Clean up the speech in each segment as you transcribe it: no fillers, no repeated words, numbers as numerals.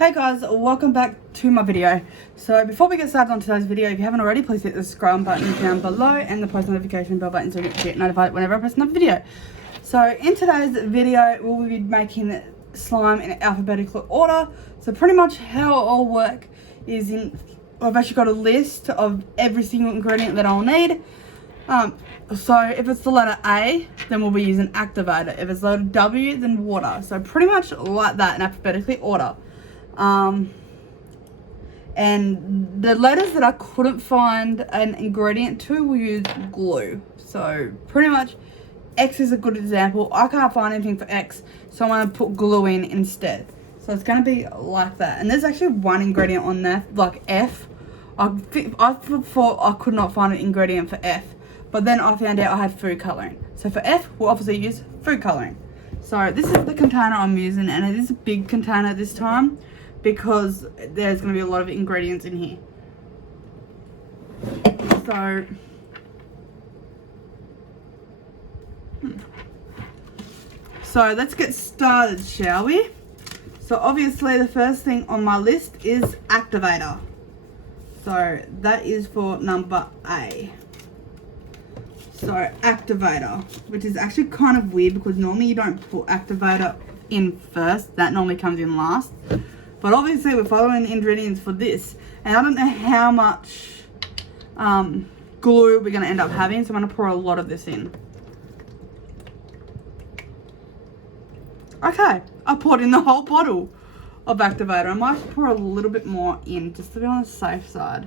Hey guys, welcome back to my video. So before we get started on today's video, if you haven't already, please hit the subscribe button down below and the post notification bell button so you get notified whenever I post another video. So in today's video, we'll be making slime in alphabetical order. So pretty much how it all work is I've actually got a list of every single ingredient that I'll need. So if it's the letter A, then we'll be using activator. If it's the letter W, then water. So pretty much like that in alphabetically order. And the letters that I couldn't find an ingredient to, we'll use glue. So pretty much X is a good example. I can't find anything for X, so I'm going to put glue in instead. So it's going to be like that. And there's actually one ingredient on there, like F. I thought I could not find an ingredient for F, but then I found out I had food colouring. So for F, we'll obviously use food colouring. So this is the container I'm using, and it is a big container this time, because there's going to be a lot of ingredients in here. So let's get started, shall we? So obviously the first thing on my list is activator. So that is for number A. So activator, which is actually kind of weird because normally you don't put activator in first. That normally comes in last. But obviously we're following the ingredients for this, and I don't know how much glue we're going to end up having, so I'm going to pour a lot of this in. Okay, I poured in the whole bottle of activator. I might pour a little bit more in just to be on the safe side.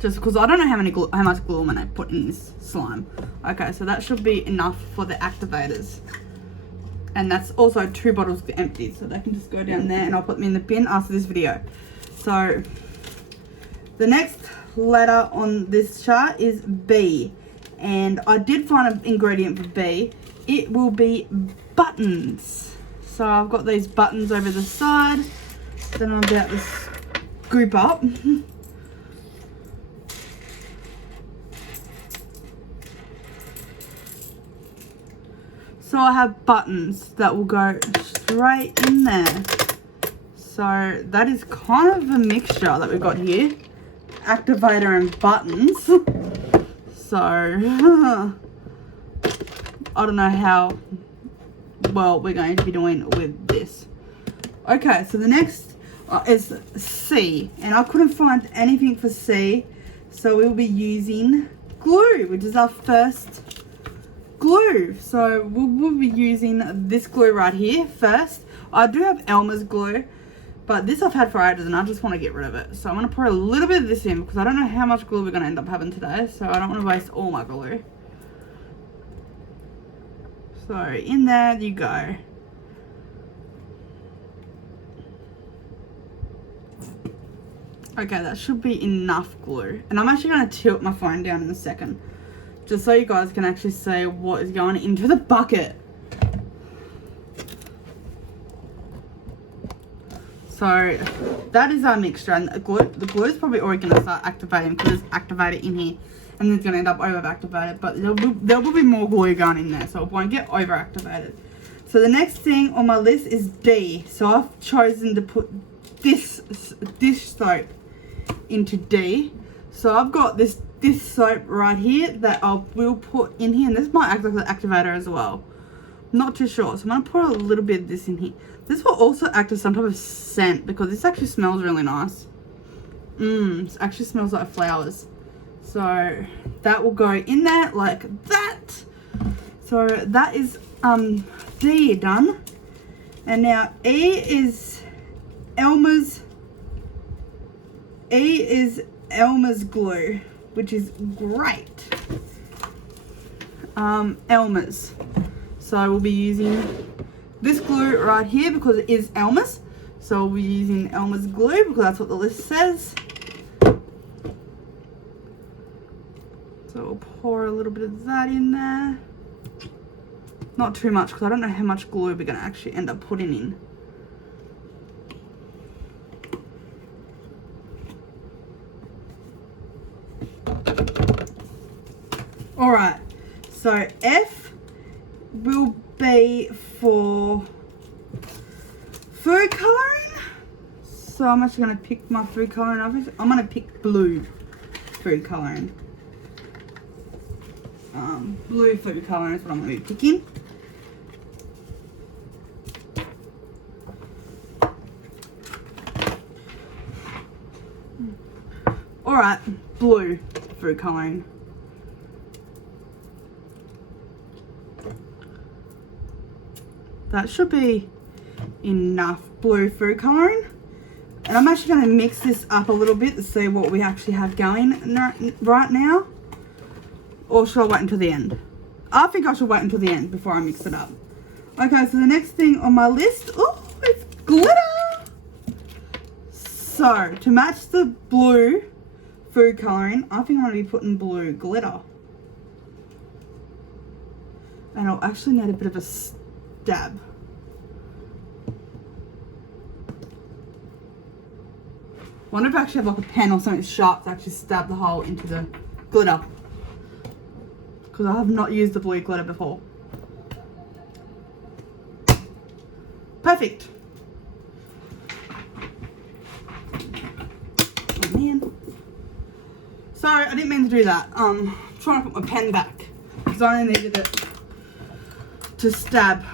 Just because I don't know how much glue I'm going to put in this slime. Okay, so that should be enough for the activators. And that's also 2 bottles empty, so they can just go down there and I'll put them in the bin after this video. So the next letter on this chart is B, and I did find an ingredient for B. It will be buttons. So I've got these buttons over the side that I'm about to scoop up. So I have buttons that will go straight in there. So that is kind of a mixture that we've got here. Activator and buttons. So I don't know how well we're going to be doing with this. Okay, so the next is C. And I couldn't find anything for C. So we'll be using glue, which is our first glue. So we'll be using this glue right here first. I do have Elmer's glue, but this I've had for ages and I just want to get rid of it. So I'm going to pour a little bit of this in because I don't know how much glue we're going to end up having today, so I don't want to waste all my glue. So in there you go. Okay, that should be enough glue. And I'm actually going to tilt my phone down in a second, just so you guys can actually see what is going into the bucket. So that is our mixture, and the glue is probably already going to start activating because there's activator in here, and it's going to end up over activated, but there will be more glue going in there, so it won't get over activated. So the next thing on my list is D. So I've chosen to put this soap into D. So I've got this soap right here that I will put in here, and this might act like an activator as well. Not too sure, so I'm going to put a little bit of this in here. This will also act as some type of scent because this actually smells really nice. It actually smells like flowers. So that will go in there like that. So that is D done. And now E is Elmer's glue, which is great. Elmer's. So we'll be using this glue right here because it is Elmer's. So we'll be using Elmer's glue because that's what the list says. So we'll pour a little bit of that in there. Not too much because I don't know how much glue we're going to actually end up putting in. Alright, so F will be for food food colouring. So I'm actually going to pick my food colouring. I'm going to pick blue food colouring. Blue food colouring is what I'm going to be picking. Alright, blue food colouring. That should be enough blue food colouring. And I'm actually going to mix this up a little bit to see what we actually have going right now. Or should I wait until the end? I think I should wait until the end before I mix it up. Okay, so the next thing on my list, oh, it's glitter. So, to match the blue food colouring, I think I'm going to be putting blue glitter. And I'll actually need a bit of a stab. I wonder if I actually have like a pen or something sharp to actually stab the hole into the glitter. Because I have not used the blue glitter before. Perfect. Oh man. Sorry, I didn't mean to do that. I'm trying to put my pen back. Because I only needed it to stab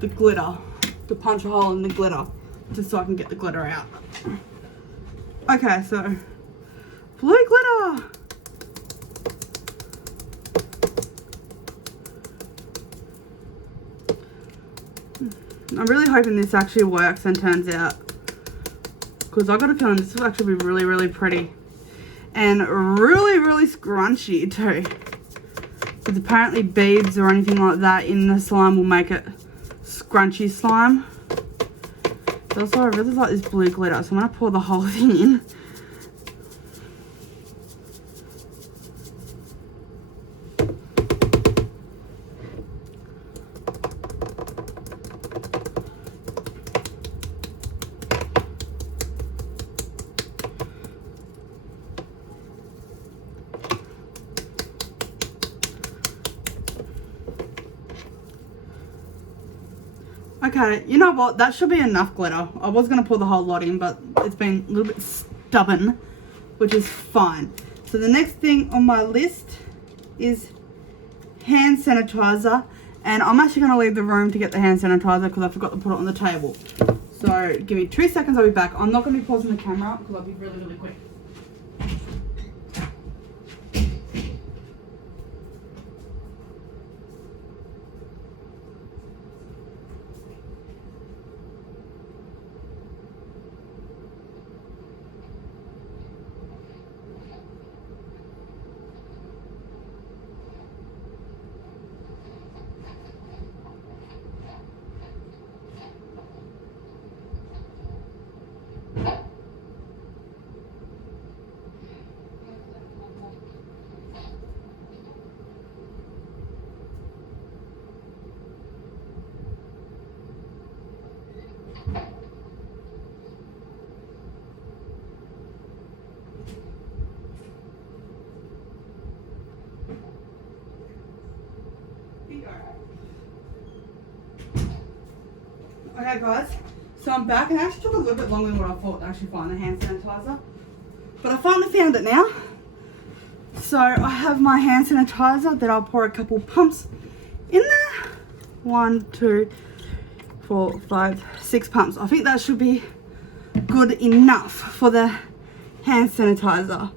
the glitter. To punch a hole in the glitter. Just so I can get the glitter out. Okay, so blue glitter. I'm really hoping this actually works and turns out, because I got a feeling this will actually be really, really pretty and really, really scrunchy too. Because apparently beads or anything like that in the slime will make it scrunchy slime. Also, I really like this blue glitter, so I'm going to pour the whole thing in. Okay, you know what? That should be enough glitter. I was going to pour the whole lot in, but it's been a little bit stubborn, which is fine. So the next thing on my list is hand sanitizer. And I'm actually going to leave the room to get the hand sanitizer because I forgot to put it on the table. So give me 2 seconds, I'll be back. I'm not going to be pausing the camera because I'll be really, really quick. Okay guys, so I'm back, and it actually took a little bit longer than what I thought to actually find the hand sanitizer. But I finally found it now. So I have my hand sanitizer that I'll pour a couple pumps in there. 1, 2, 4, 5, 6 pumps. I think that should be good enough for the hand sanitizer.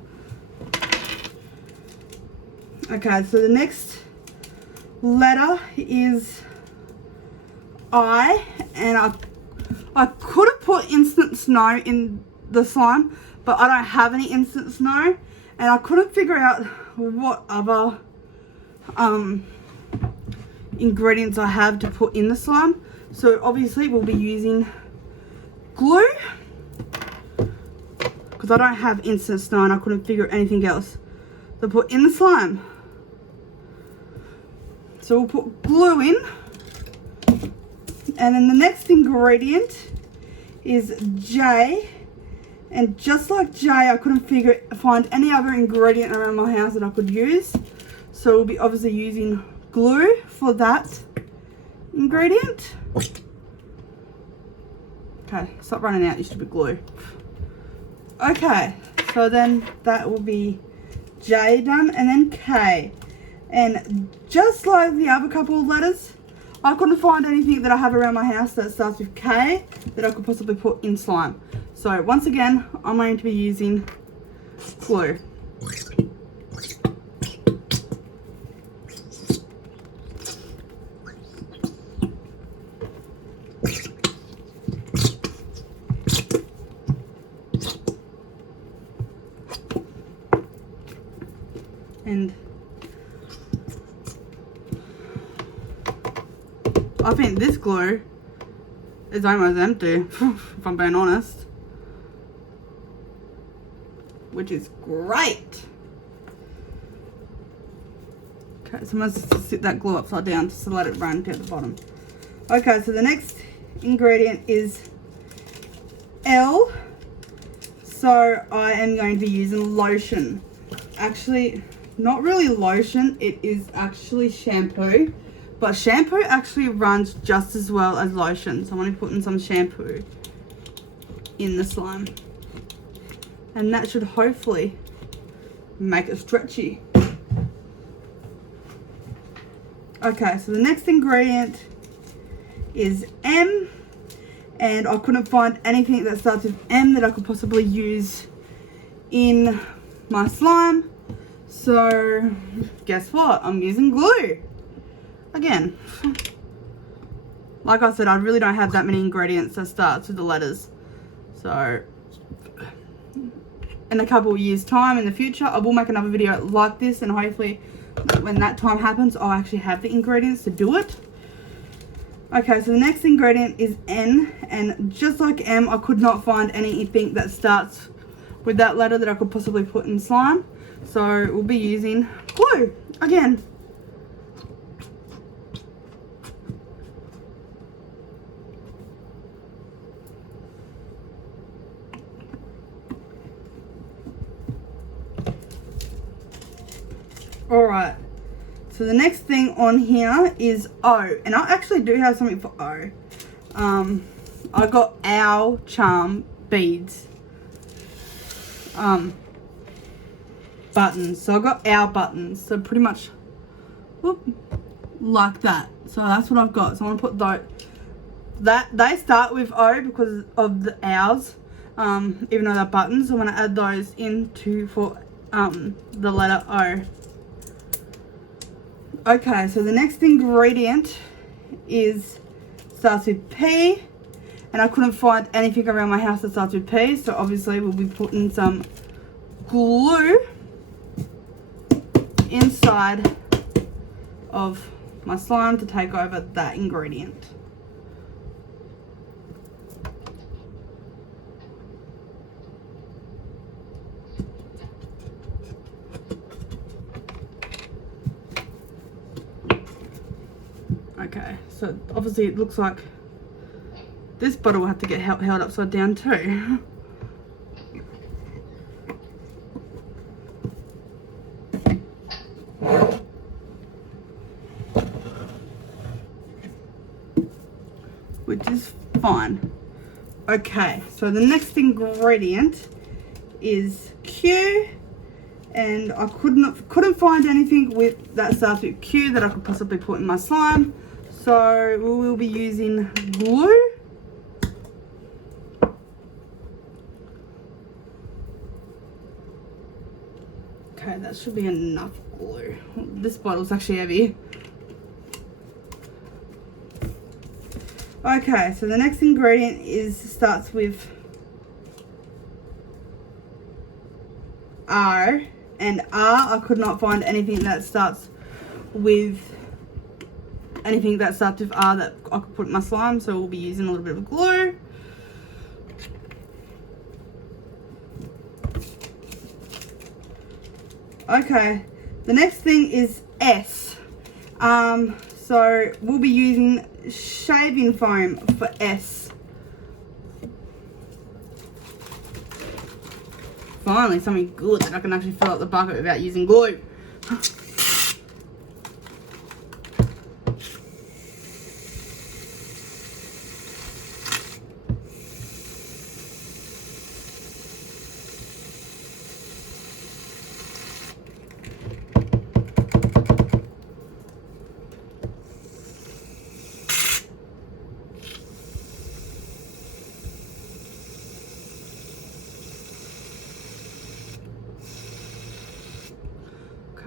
Okay, so the next letter is I, and I could have put instant snow in the slime, but I don't have any instant snow, and I couldn't figure out what other ingredients I have to put in the slime. So obviously we'll be using glue because I don't have instant snow and I couldn't figure anything else to put in the slime. So we'll put glue in. And then the next ingredient is J. And just like J, I couldn't find any other ingredient around my house that I could use. So we'll be obviously using glue for that ingredient. Okay, stop running out, you stupid glue. Okay, so then that will be J done, and then K. And just like the other couple of letters, I couldn't find anything that I have around my house that starts with K that I could possibly put in slime. So once again, I'm going to be using glue. And I think this glue is almost empty, if I'm being honest. Which is great. Okay, so I'm going to sit that glue upside down just to let it run to the bottom. Okay, so the next ingredient is L. So I am going to be using lotion. Actually, not really lotion, it is actually shampoo. But shampoo actually runs just as well as lotion. So I'm going to put in some shampoo in the slime. And that should hopefully make it stretchy. Okay, so the next ingredient is M. And I couldn't find anything that starts with M that I could possibly use in my slime. So guess what? I'm using glue. Again, like I said, I really don't have that many ingredients that starts with the letters. So in a couple of years time in the future, I will make another video like this, and hopefully when that time happens, I'll actually have the ingredients to do it. Okay, so the next ingredient is N, and just like M, I could not find anything that starts with that letter that I could possibly put in slime. So we'll be using glue again. Alright, so the next thing on here is O, and I actually do have something for O. I got owl charm beads. Buttons. So I got owl buttons. So pretty much, whoop, like that. So that's what I've got. So I'm gonna put those. They start with O because of the owls. Even though they're buttons, I'm gonna add those for the letter O. Okay, so the next ingredient starts with P, and I couldn't find anything around my house that starts with P, so obviously we'll be putting some glue inside of my slime to take over that ingredient. Okay, so obviously it looks like this bottle will have to get held upside down too. Which is fine. Okay, so the next ingredient is Q, and I couldn't find anything that starts with Q that I could possibly put in my slime. So we will be using glue. Okay, that should be enough glue. This bottle's actually heavy. Okay, so the next ingredient starts with R, and R, I could not find anything that starts with R that I could put in my slime, so we'll be using a little bit of glue. Okay, the next thing is S. So we'll be using shaving foam for S. Finally, something good that I can actually fill up the bucket without using glue.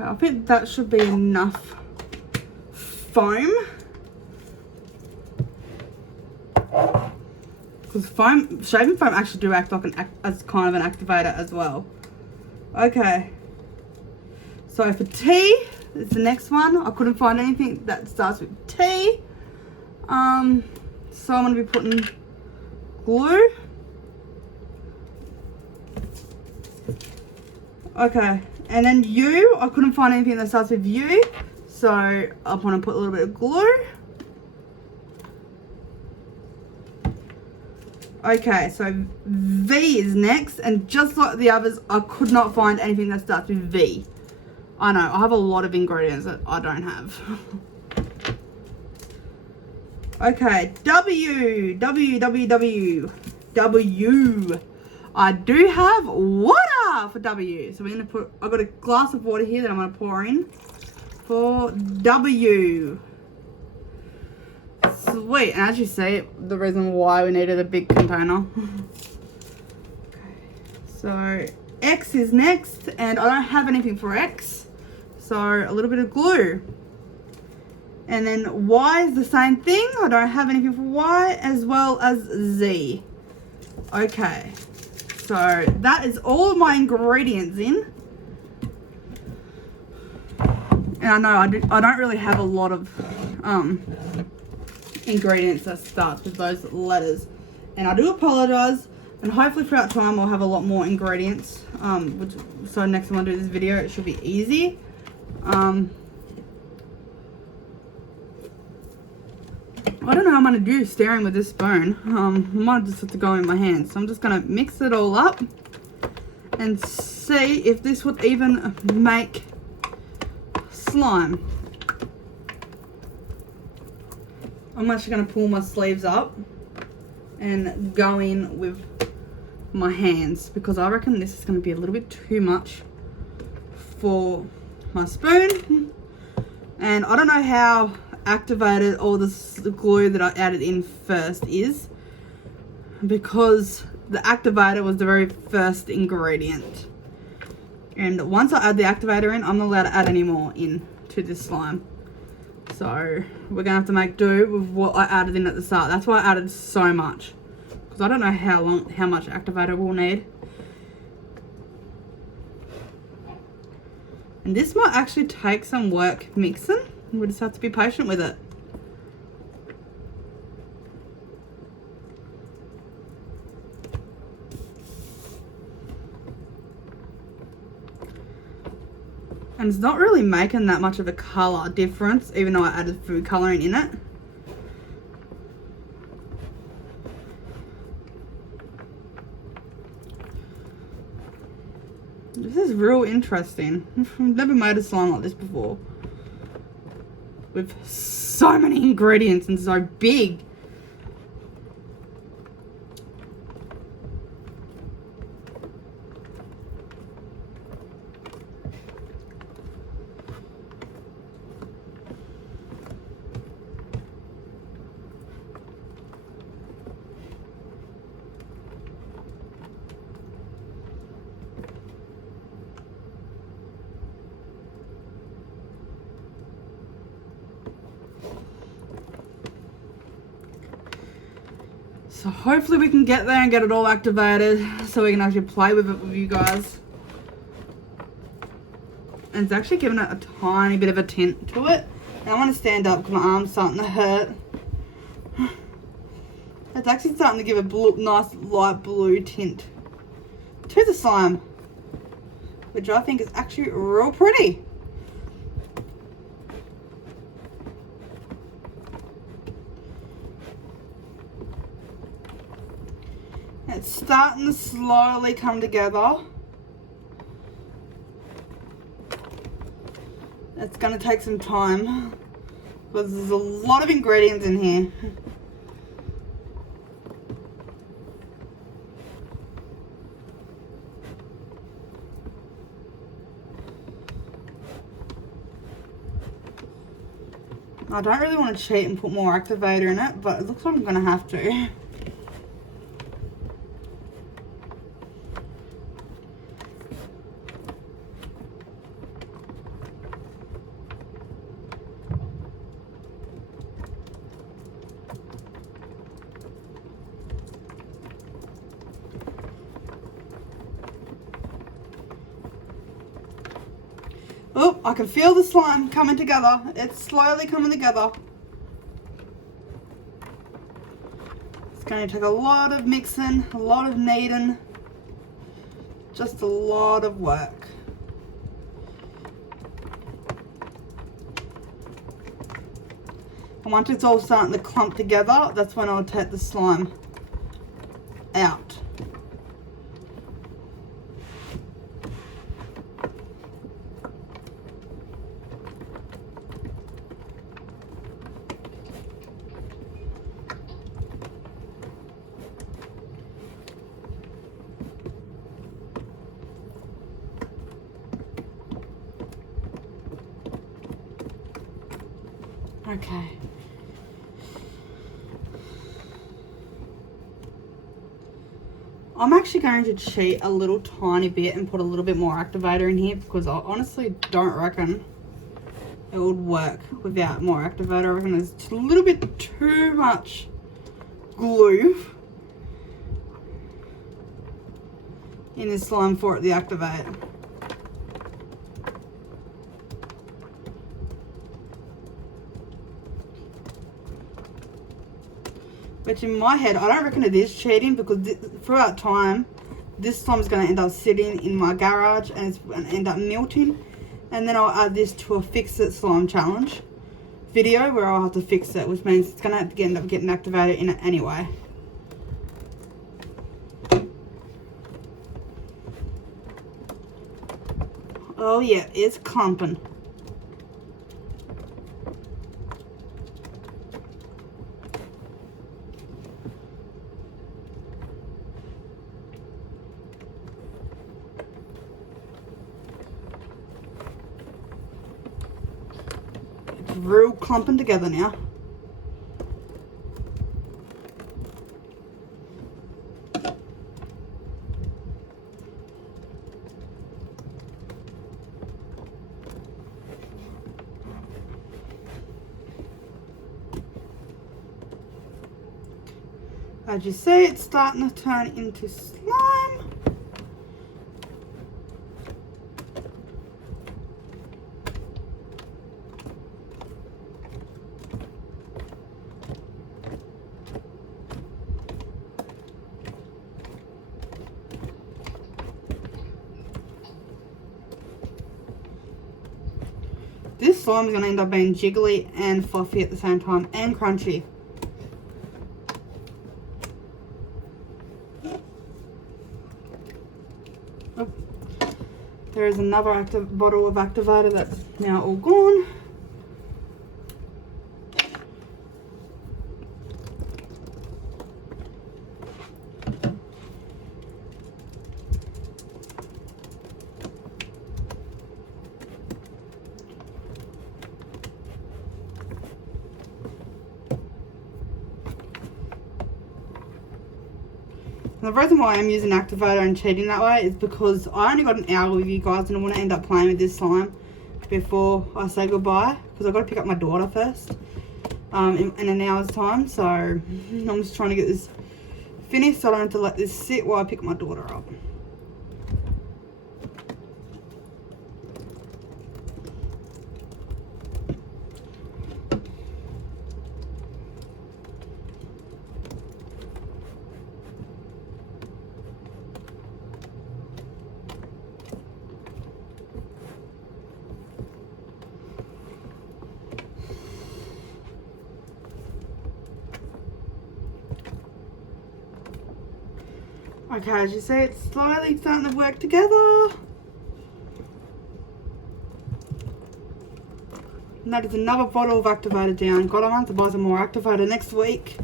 Okay, I think that should be enough foam. Because shaving foam actually do act like as kind of an activator as well. Okay. So for T, is the next one. I couldn't find anything that starts with T. So I'm going to be putting glue. Okay, and then U, I couldn't find anything that starts with U, so I want to put a little bit of glue. Okay, so V is next, and just like the others, I could not find anything that starts with V. I know, I have a lot of ingredients that I don't have. Okay, W, W, W, W, W. I do have water for W. So we're going to put, I've got a glass of water here that I'm going to pour in for W. Sweet. And as you see, the reason why we needed a big container. Okay. So X is next, and I don't have anything for X. So a little bit of glue. And then Y is the same thing. I don't have anything for Y, as well as Z. Okay. So that is all of my ingredients in. And I know I don't really have a lot of ingredients that starts with those letters. And I do apologize. And hopefully throughout time I'll have a lot more ingredients. So next time I do this video, it should be easy. I don't know how I'm going to do stirring with this spoon. I might just have to go in my hands. So I'm just going to mix it all up and see if this would even make slime. I'm actually going to pull my sleeves up and go in with my hands, because I reckon this is going to be a little bit too much for my spoon. And I don't know how activated all this glue that I added in first is, because the activator was the very first ingredient, and once I add the activator in, I'm not allowed to add any more in to this slime. So we're gonna have to make do with what I added in at the start. That's why I added so much, because I don't know how much activator we'll need. And this might actually take some work mixing. We just have to be patient with it. And it's not really making that much of a colour difference, even though I added food colouring in it. This is real interesting. I've never made a slime like this before, with so many ingredients and so big. So hopefully we can get there and get it all activated so we can actually play with it with you guys. And it's actually giving it a tiny bit of a tint to it. And I want to stand up because my arm's starting to hurt. It's actually starting to give a nice light blue tint to the slime, which I think is actually real pretty. It's starting to slowly come together. It's going to take some time because there's a lot of ingredients in here. I don't really want to cheat and put more activator in it, but it looks like I'm going to have to. Oh, I can feel the slime coming together. It's slowly coming together. It's going to take a lot of mixing, a lot of kneading, just a lot of work. And once it's all starting to clump together, that's when I'll take the slime out. Okay. I'm actually going to cheat a little tiny bit and put a little bit more activator in here because I honestly don't reckon it would work without more activator. I reckon there's a little bit too much glue in this slime for it to activate. Which in my head, I don't reckon it is cheating because throughout time, this slime is going to end up sitting in my garage and it's going to end up melting. And then I'll add this to a fix it slime challenge video where I'll have to fix it, which means it's going to have to end up getting activated in it anyway. Oh yeah, it's clumping. Real clumping together now. As you see, it's starting to turn into slime. This slime is going to end up being jiggly and fluffy at the same time and crunchy. Oh. There is another bottle of activator that's now all gone. And the reason why I'm using activator and cheating that way is because I only got an hour with you guys and I want to end up playing with this slime before I say goodbye because I've got to pick up my daughter first in an hour's time. So I'm just trying to get this finished so I don't have to let this sit while I pick my daughter up. Okay, as you see, it's slowly starting to work together. And that is another bottle of activator down. God, I'm going to have to buy some more activator next week.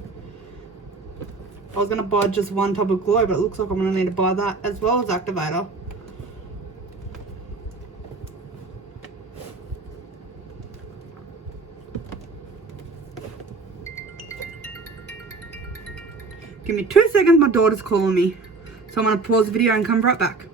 I was going to buy just one tub of glue, but it looks like I'm going to need to buy that as well as activator. Give me 2 seconds, my daughter's calling me. So I'm going to pause the video and come right back.